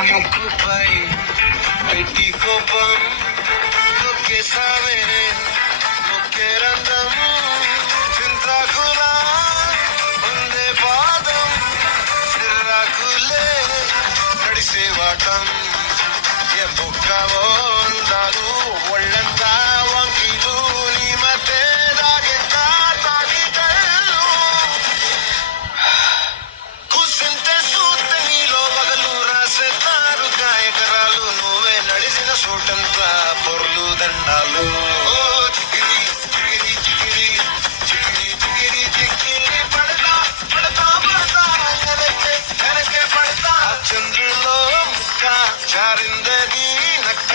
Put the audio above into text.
ముక్కుపై పెట్టి కోపం నొక్కేసావే నొక్కే రంగము చింతాకులా ఉందే పాదం చిర్రాకులే నడిసేవాటం ఏ బొక్కవో ఉండాలు ఒళ్ళంతా వంకిలు నీ మధ్య దాగెంత తాగికళ్ళు కూర్చుంటే సూత్తే నీలో వగలు రాసేస్తారు గాయకరాలు నువ్వే నడిచిన చోటంతా పొర్లు దండాలు ఓ చికిరి చికిరి చికిరి చికిరి చికిరి చికిరి పడతా పడతా పడతా వెనకే వెనకే పడతా చంద్రులో ముక్క జారిందది నక్క